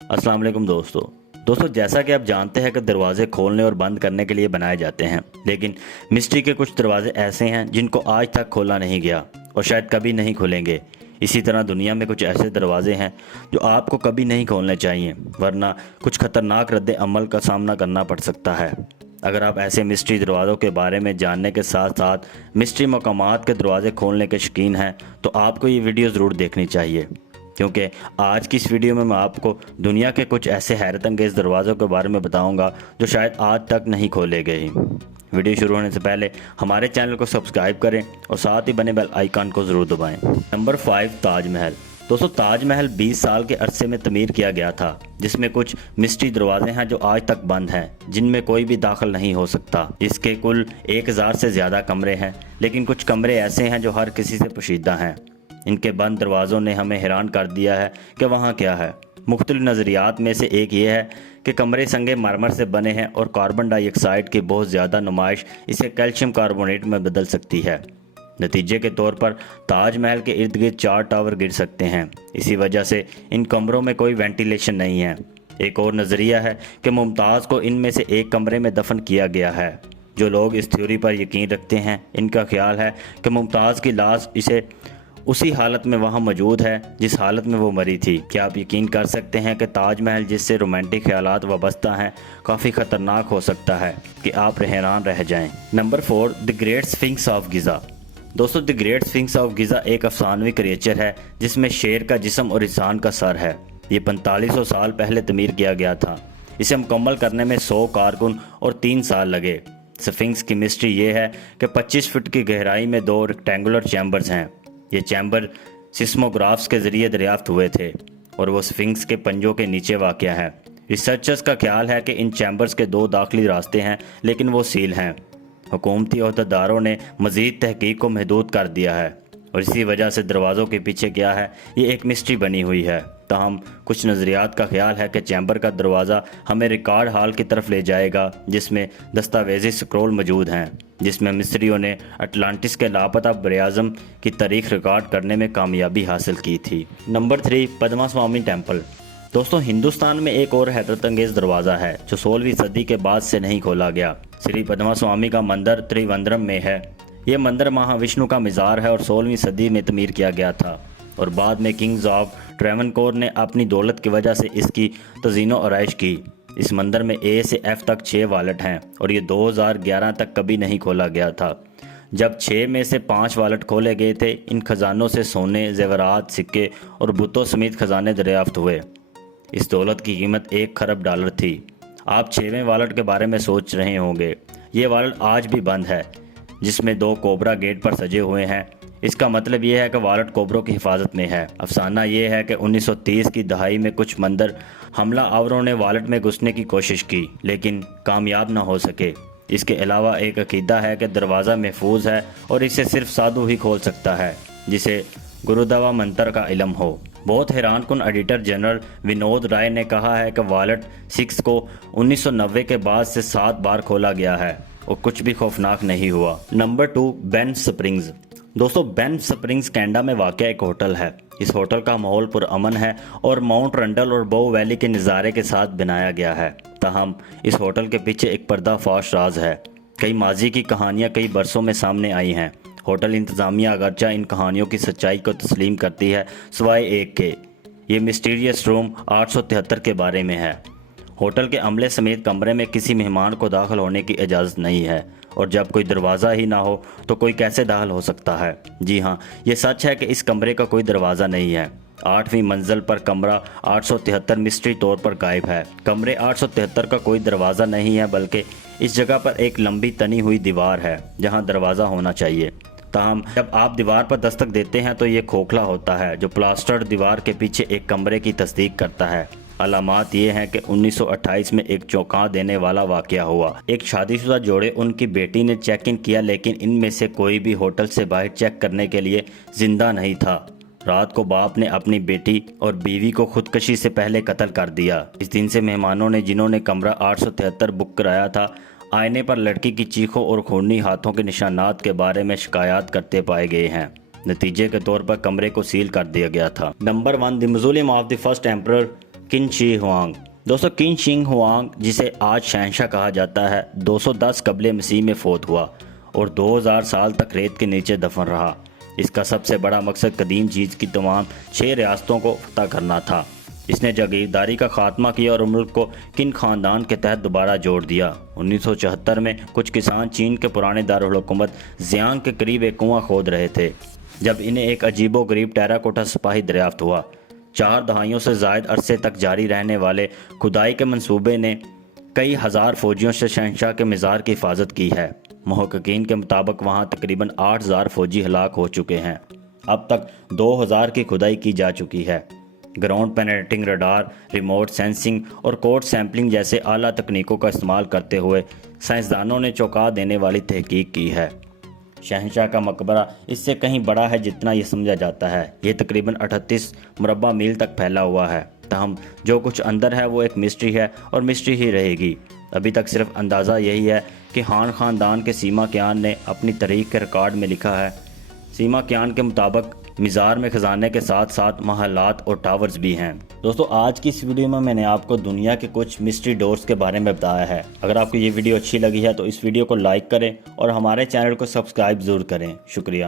अस्सलाम वालेकुम दोस्तों जैसा कि आप जानते हैं कि दरवाजे खोलने और बंद करने के लिए बनाए जाते हैं, लेकिन मिस्ट्री के कुछ दरवाजे ऐसे हैं जिनको आज तक खोला नहीं गया और शायद कभी नहीं खुलेंगे। इसी तरह दुनिया में कुछ ऐसे दरवाजे हैं जो आपको कभी नहीं खोलने चाहिए, वरना कुछ खतरनाक रद्द अमल का सामना करना पड़ सकता है। अगर आप ऐसे मिस्ट्री दरवाज़ों के बारे में जानने के साथ साथ मिस्ट्री मकामात के दरवाजे खोलने के शौकीन हैं तो आपको ये वीडियो ज़रूर देखनी चाहिए, क्योंकि आज की इस वीडियो में मैं आपको दुनिया के कुछ ऐसे हैरत अंगेज़ दरवाज़ों के बारे में बताऊंगा जो शायद आज तक नहीं खोले गए। वीडियो शुरू होने से पहले हमारे चैनल को सब्सक्राइब करें और साथ ही बने बेल आइकन को ज़रूर दबाएं। नंबर 5, ताजमहल। दोस्तों, ताजमहल 20 साल के अरसे में तमीर किया गया था, जिसमें कुछ मिस्ट्री दरवाजे हैं जो आज तक बंद हैं, जिनमें कोई भी दाखिल नहीं हो सकता। इसके कुल 1000 से ज़्यादा कमरे हैं, लेकिन कुछ कमरे ऐसे हैं जो हर किसी से पोशीदा हैं। इनके बंद दरवाज़ों ने हमें हैरान कर दिया है कि वहाँ क्या है। मुख्तलिफ नज़रियात में से एक ये है कि कमरे संगे मरमर से बने हैं और कार्बन डाइऑक्साइड की बहुत ज़्यादा नुमाइश इसे कैल्शियम कार्बोनेट में बदल सकती है। नतीजे के तौर पर ताजमहल के इर्द गिर्द 4 टावर गिर सकते हैं। इसी वजह से इन कमरों में कोई वेंटिलेशन नहीं है। एक और नज़रिया है कि मुमताज़ को इनमें से एक कमरे में दफन किया गया है। जो लोग इस थ्योरी पर यकीन रखते हैं, इनका ख्याल है कि मुमताज़ की लाश इसे उसी हालत में वहाँ मौजूद है जिस हालत में वो मरी थी। क्या आप यकीन कर सकते हैं कि ताजमहल, जिससे रोमांटिक ख्यालात वाबस्ता हैं, काफ़ी ख़तरनाक हो सकता है कि आप हैरान रह जाएं। Number 4, the Great Sphinx of Giza. दोस्तों, the Great Sphinx of Giza एक अफसानवी क्रिएचर है जिसमें शेर का जिस्म और इंसान का सर है। ये 4500 साल पहले तमीर किया गया था। इसे मुकम्मल करने में 100 कारकुन और 3 साल लगे। स्फिंक्स की मिस्ट्री ये है कि 25 फुट की गहराई में 2 रेक्टेंगुलर चैम्बर्स हैं। ये चैम्बर सिस्मोग्राफ्स के ज़रिए दरियाफ्त हुए थे और वो स्फिंक्स के पंजों के नीचे वाक़या है। रिसर्चर्स का ख्याल है कि इन चैम्बर्स के 2 दाखिली रास्ते हैं, लेकिन वो सील हैं। हुकूमती अहदेदारों ने मज़ीद तहकीक को महदूद कर दिया है और इसी वजह से दरवाज़ों के पीछे क्या है, ये एक मिस्ट्री बनी हुई है। ताहम कुछ नज़रियात का ख्याल है कि चैम्बर का दरवाज़ा हमें रिकॉर्ड हाल की तरफ ले जाएगा, जिसमें दस्तावेजी स्क्रोल मौजूद हैं, जिसमें मिस्रियों ने अटलांटिस के लापता बरआज़म की तारीख रिकॉर्ड करने में कामयाबी हासिल की थी। Number 3, Padmaswami temple. दोस्तों, हिंदुस्तान में एक और हैरत अंगेज़ दरवाज़ा है जो 16वीं सदी के बाद से नहीं खोला गया। श्री पद्मास्वामी का मंदिर त्रिवेंद्रम में है। ये मंदिर महाविष्णु का मज़ार है और 16वीं सदी में तमीर किया गया था और बाद में किंग्स ऑफ ट्रेवनकोर ने अपनी दौलत की वजह से इसकी तज़ीनो आराइश की। इस मंदिर में A से F तक 6 वालेट हैं और ये 2011 तक कभी नहीं खोला गया था। जब 6 में से 5 वालेट खोले गए थे, इन खजानों से सोने, जेवरात, सिक्के और बुतों समेत खजाने दरियाफ्त हुए। इस दौलत की कीमत 1 खरब डॉलर थी। आप 6वें वालेट के बारे में सोच रहे होंगे। ये वालेट आज भी बंद है, जिसमें 2 कोबरा गेट पर सजे हुए हैं। इसका मतलब ये है कि वालेट कोबरों की हिफाजत में है। अफसाना ये है कि 1930 की दहाई में कुछ मंदिर हमला आवरों ने वालेट में घुसने की कोशिश की, लेकिन कामयाब ना हो सके। इसके अलावा एक अकीदा है कि दरवाज़ा महफूज है और इसे सिर्फ साधु ही खोल सकता है, जिसे गुरुदवा मंत्र का इल्म हो। बहुत हैरानकुन एडिटर जनरल विनोद राय ने कहा है कि वालेट 6 को 1990 के बाद से 7 बार खोला गया है और कुछ भी खौफनाक नहीं हुआ। Number 2, Ben springs. दोस्तों, बेन स्प्रिंग्स कैनेडा में वाक़या एक होटल है। इस होटल का माहौल पुरअमन है और माउंट रंडल और बो वैली के नज़ारे के साथ बनाया गया है। ताहम इस होटल के पीछे एक पर्दाफाश राज है। कई माजी की कहानियाँ कई बरसों में सामने आई हैं। होटल इंतज़ामिया अगरचा इन कहानियों की सच्चाई को तस्लीम करती है, सिवाय एक के। ये मिस्टीरियस रूम 873 के बारे में है। होटल के अमले समेत कमरे में किसी मेहमान को दाखिल होने की इजाज़त नहीं है और जब कोई दरवाज़ा ही ना हो तो कोई कैसे दाखिल हो सकता है। जी हाँ, ये सच है कि इस कमरे का कोई दरवाज़ा नहीं है। 8वीं मंजिल पर कमरा 873 मिस्ट्री तौर पर गायब है। कमरे 873 का कोई दरवाज़ा नहीं है, बल्कि इस जगह पर एक लंबी तनी हुई दीवार है जहाँ दरवाज़ा होना चाहिए। ताहम जब आप दीवार पर दस्तक देते हैं तो ये खोखला होता है, जो प्लास्टर्ड दीवार के पीछे एक कमरे की तस्दीक करता है। अलामात ये हैं कि 1928 में एक चौंका देने वाला वाक़या हुआ। एक शादीशुदा जोड़े, उनकी बेटी ने चेक इन किया, लेकिन इनमें से कोई भी होटल से बाहर चेक करने के लिए जिंदा नहीं था। रात को बाप ने अपनी बेटी और बीवी को खुदकशी से पहले कत्ल कर दिया। इस दिन से मेहमानों ने, जिन्होंने कमरा 873 बुक कराया था, आईने पर लड़की की चीखों और खूनी हाथों के निशानात के बारे में शिकायत करते पाए गए हैं। नतीजे के तौर पर कमरे को सील कर दिया गया था। Number 1, the mausoleum of the first emperor Qin Shi Huang. دوستو قن شی ہوانگ جسے آج شہنشاہ کہا جاتا ہے 210 قبل مسیح میں فوت ہوا اور 2000 سال تک ریت کے نیچے دفن رہا۔ اس کا سب سے بڑا مقصد قدیم چیز کی تمام 6 ریاستوں کو فتح کرنا تھا۔ اس نے جاگیرداری کا خاتمہ کیا اور ملک کو قن خاندان کے تحت دوبارہ جوڑ دیا۔ 1974 میں کچھ کسان چین کے پرانے دارالحکومت زیانگ کے قریب ایک کنواں کھود رہے تھے جب انہیں ایک عجیب و غریب ٹیراکوٹا سپاہی دریافت ہوا۔ 4 دہائیوں سے زائد عرصے تک جاری رہنے والے کھدائی کے منصوبے نے کئی ہزار فوجیوں سے شہنشاہ کے مزار کی حفاظت کی ہے۔ محققین کے مطابق وہاں تقریباً 8000 فوجی ہلاک ہو چکے ہیں۔ اب تک 2000 کی کھدائی کی جا چکی ہے۔ گراؤنڈ پینیٹرنگ ریڈار، ریموٹ سینسنگ اور کوڈ سیمپلنگ جیسے اعلیٰ تکنیکوں کا استعمال کرتے ہوئے سائنسدانوں نے چونکا دینے والی تحقیق کی ہے۔ شہنشاہ کا مقبرہ اس سے کہیں بڑا ہے جتنا یہ سمجھا جاتا ہے۔ یہ تقریباً 38 مربع میل تک پھیلا ہوا ہے، تاہم جو کچھ اندر ہے وہ ایک مسٹری ہے اور مسٹری ہی رہے گی۔ ابھی تک صرف اندازہ یہی ہے کہ ہان خاندان کے سیما کیان نے اپنی تاریخ کے ریکارڈ میں لکھا ہے۔ سیما کیان کے مطابق مزار میں خزانے کے ساتھ ساتھ محلات اور ٹاورز بھی ہیں۔ دوستو آج کی اس ویڈیو میں نے آپ کو دنیا کے کچھ مسٹری ڈورز کے بارے میں بتایا ہے۔ اگر آپ کو یہ ویڈیو اچھی لگی ہے تو اس ویڈیو کو لائک کریں اور ہمارے چینل کو سبسکرائب ضرور کریں۔ شکریہ۔